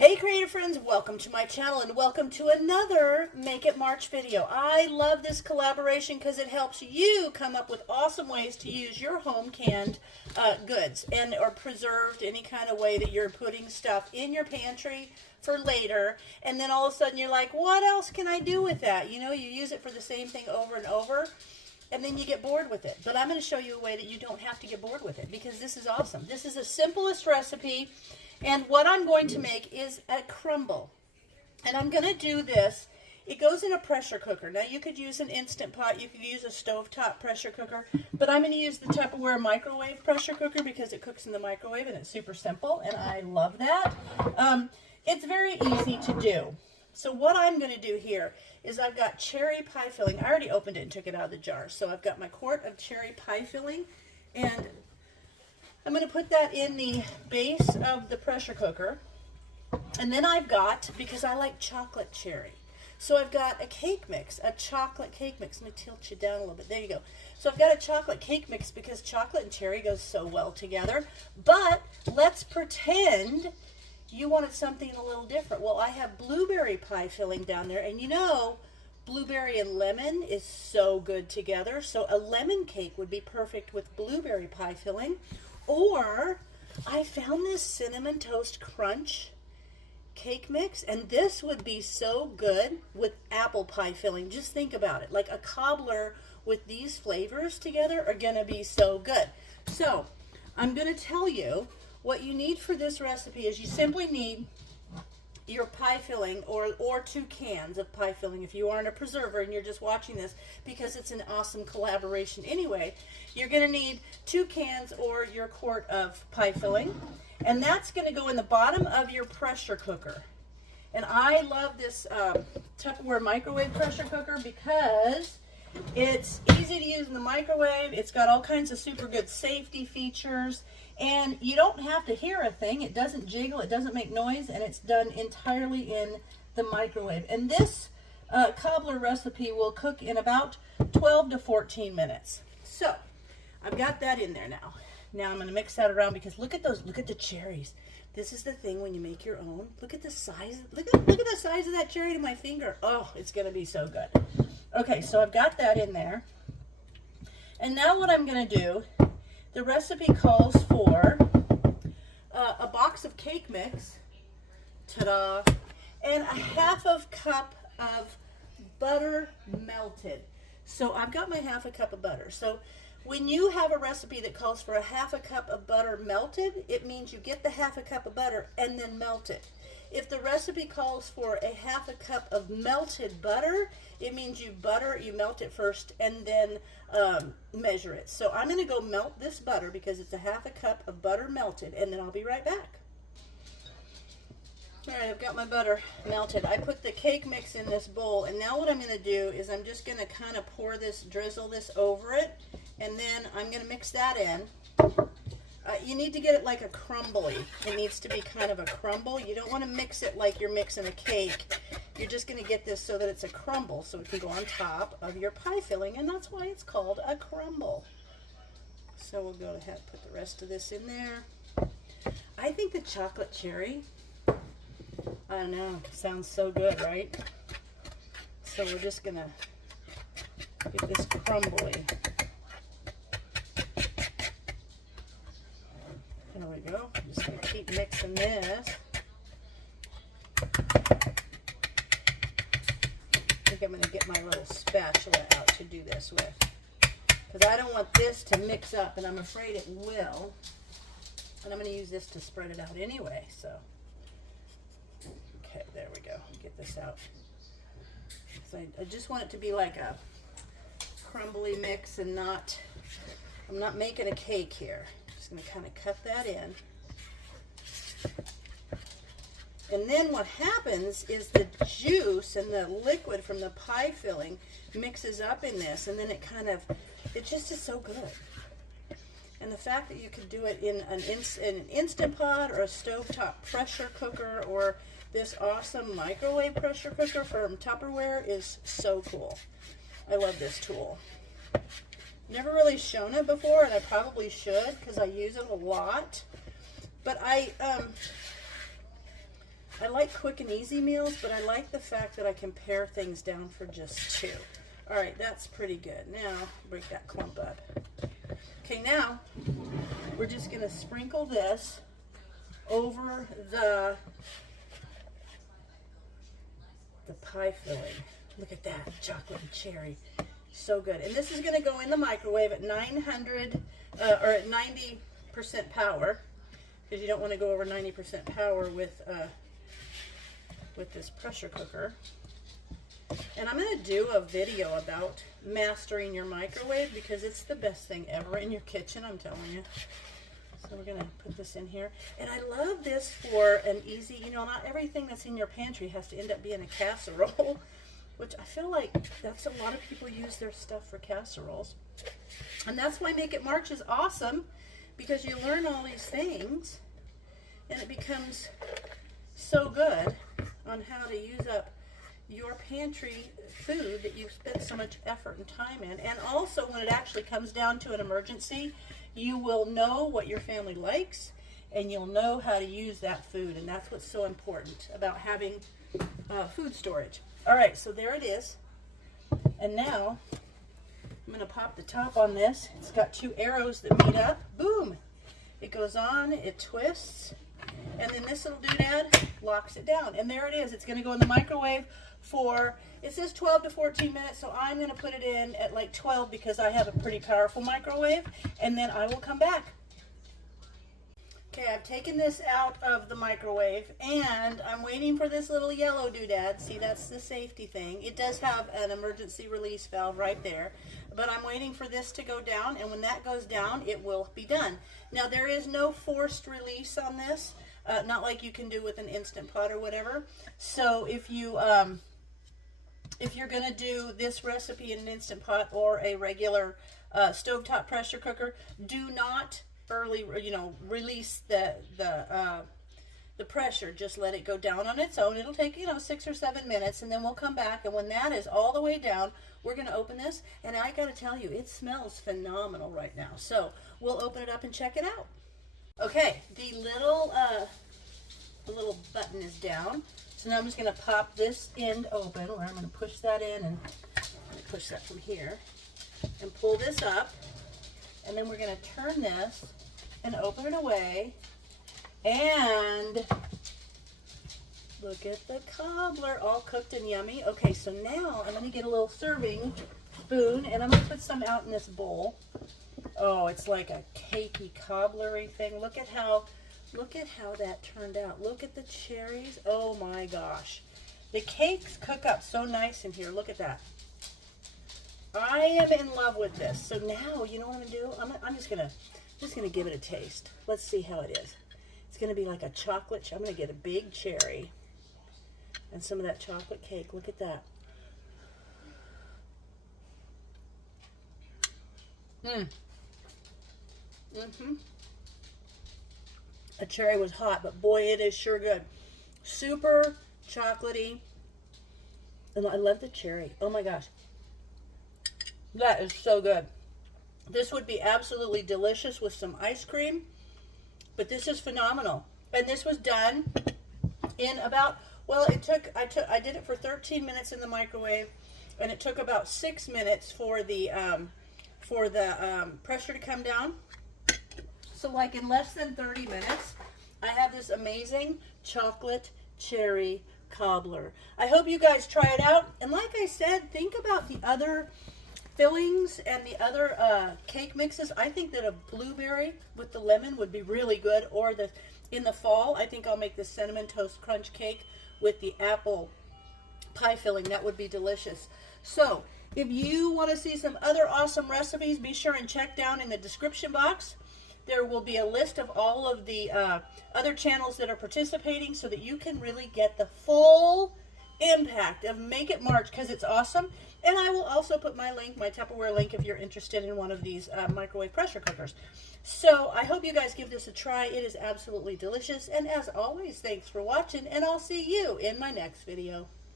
Hey creative friends, welcome to my channel and welcome to another Make It March video. I love this collaboration because it helps you come up with awesome ways to use your home canned goods and or preserved any kind of way that you're putting stuff in your pantry for later, and then all of a sudden you're like, what else can I do with that? You know, you use it for the same thing over and over and then you get bored with it. But I'm going to show you a way that you don't have to get bored with it because this is awesome. This is the simplest recipe. And what I'm going to make is a crumble. And I'm going to do this. It goes in a pressure cooker. Now you could use an Instant Pot. You could use a stovetop pressure cooker. But I'm going to use the Tupperware microwave pressure cooker because it cooks in the microwave and it's super simple. And I love that. It's very easy to do. So what I'm going to do here is I've got cherry pie filling. I already opened it and took it out of the jar. So I've got my quart of cherry pie filling. And I'm going to put that in the base of the pressure cooker. And then I've got, because I like chocolate cherry, so I've got a cake mix, a chocolate cake mix. Let me tilt you down a little bit. There you go. So I've got a chocolate cake mix because chocolate and cherry goes so well together. But let's pretend you wanted something a little different. Well, I have blueberry pie filling down there. And you know, blueberry and lemon is so good together. So a lemon cake would be perfect with blueberry pie filling. Or I found this Cinnamon Toast Crunch cake mix, and this would be so good with apple pie filling. Just think about it. Like a cobbler with these flavors together are going to be so good. So I'm going to tell you what you need for this recipe is you simply need your pie filling or 2 cans of pie filling if you aren't a preserver and you're just watching this because it's an awesome collaboration anyway. You're going to need 2 cans or your quart of pie filling, and that's going to go in the bottom of your pressure cooker. And I love this Tupperware microwave pressure cooker because it's easy to use in the microwave. It's got all kinds of super good safety features. And you don't have to hear a thing. It doesn't jiggle, it doesn't make noise, and it's done entirely in the microwave. And this cobbler recipe will cook in about 12 to 14 minutes. So I've got that in there now. Now I'm going to mix that around because look at those, look at the cherries. This is the thing when you make your own. Look at the size, look at the size of that cherry to my finger. Oh, it's going to be so good. Okay, so I've got that in there. And now what I'm going to do, the recipe calls for a box of cake mix, ta-da, and a half of cup of butter melted. So I've got my half a cup of butter. So when you have a recipe that calls for a half a cup of butter melted, it means you get the half a cup of butter and then melt it. If the recipe calls for a half a cup of melted butter, it means you melt it first and then measure it. So I'm going to go melt this butter because it's a half a cup of butter melted, and then I'll be right back. All right, I've got my butter melted. I put the cake mix in this bowl, and now what I'm going to do is I'm just going to kind of drizzle this over it, and then I'm going to mix that in. You need to get it like a crumbly. It needs to be kind of a crumble. You don't want to mix it like you're mixing a cake. You're just going to get this so that it's a crumble so it can go on top of your pie filling, and that's why it's called a crumble. So we'll go ahead and put the rest of this in there. I think the chocolate cherry, I don't know, sounds so good, right? So we're just going to get this crumbly. There we go. I'm just going to keep mixing this. I think I'm going to get my little spatula out to do this with. Because I don't want this to mix up, and I'm afraid it will. And I'm going to use this to spread it out anyway. So, okay, there we go. Get this out. So I just want it to be like a crumbly mix and not, I'm not making a cake here. I'm going to kind of cut that in. And then what happens is the juice and the liquid from the pie filling mixes up in this, and then it just is so good. And the fact that you could do it in an Instant Pot or a stovetop pressure cooker or this awesome microwave pressure cooker from Tupperware is so cool. I love this tool. Never really shown it before, and I probably should because I use it a lot. But I like quick and easy meals, but I like the fact that I can pare things down for just 2. All right, that's pretty good. Now, break that clump up. Okay, now we're just going to sprinkle this over the pie filling. Look at that, chocolate and cherry. So good. And this is going to go in the microwave at 900 or at 90% power, because you don't want to go over 90% power with this pressure cooker. And I'm going to do a video about mastering your microwave, because it's the best thing ever in your kitchen, I'm telling you. So we're going to put this in here. And I love this for an easy, you know, not everything that's in your pantry has to end up being a casserole, which I feel like that's a lot of people use their stuff for casseroles. And that's why Make It March is awesome, because you learn all these things and it becomes so good on how to use up your pantry food that you've spent so much effort and time in. And also, when it actually comes down to an emergency, you will know what your family likes and you'll know how to use that food. And that's what's so important about having food storage. All right, so there it is. And now I'm going to pop the top on this. It's got 2 arrows that meet up. Boom! It goes on, it twists, and then this little doodad locks it down. And there it is. It's going to go in the microwave for, it says 12 to 14 minutes, so I'm going to put it in at like 12 because I have a pretty powerful microwave, and then I will come back. Okay, I've taken this out of the microwave, and I'm waiting for this little yellow doodad. See, that's the safety thing. It does have an emergency release valve right there, but I'm waiting for this to go down, and when that goes down, it will be done. Now, there is no forced release on this, not like you can do with an Instant Pot or whatever. So if you're going to do this recipe in an Instant Pot or a regular stovetop pressure cooker, do not early, release the pressure. Just let it go down on its own. It'll take 6 or 7 minutes, and then we'll come back, and when that is all the way down, we're going to open this, and I got to tell you, it smells phenomenal right now. So we'll open it up and check it out. Okay, the little button is down, so now I'm just going to pop this end open, where I'm going to push that in, and push that from here and pull this up, and then we're going to turn this and open it away, and look at the cobbler, all cooked and yummy. Okay, so now I'm going to get a little serving spoon, and I'm going to put some out in this bowl. Oh, it's like a cakey cobblery thing. Look at how that turned out. Look at the cherries. Oh my gosh. The cakes cook up so nice in here. Look at that. I am in love with this. So now, you know what I'm going to do? I'm just going to give it a taste. Let's see how it is. It's going to be like a chocolate. I'm going to get a big cherry and some of that chocolate cake. Look at that. A cherry was hot, but boy, it is sure good. Super chocolatey. And I love the cherry. Oh my gosh. That is so good. This would be absolutely delicious with some ice cream, but this is phenomenal. And this was done in about, well, I did it for 13 minutes in the microwave, and it took about 6 minutes for the pressure to come down. So like in less than 30 minutes, I have this amazing chocolate cherry cobbler. I hope you guys try it out. And like I said, think about the other fillings and the other cake mixes. I think that a blueberry with the lemon would be really good. Or in the fall, I think I'll make the cinnamon toast crunch cake with the apple pie filling. That would be delicious. So if you want to see some other awesome recipes, be sure and check down in the description box. There will be a list of all of the other channels that are participating so that you can really get the full impact of Make It March, because it's awesome. And I will also put my link, my Tupperware link, if you're interested in one of these microwave pressure cookers. So I hope you guys give this a try. It is absolutely delicious. And as always, thanks for watching, and I'll see you in my next video.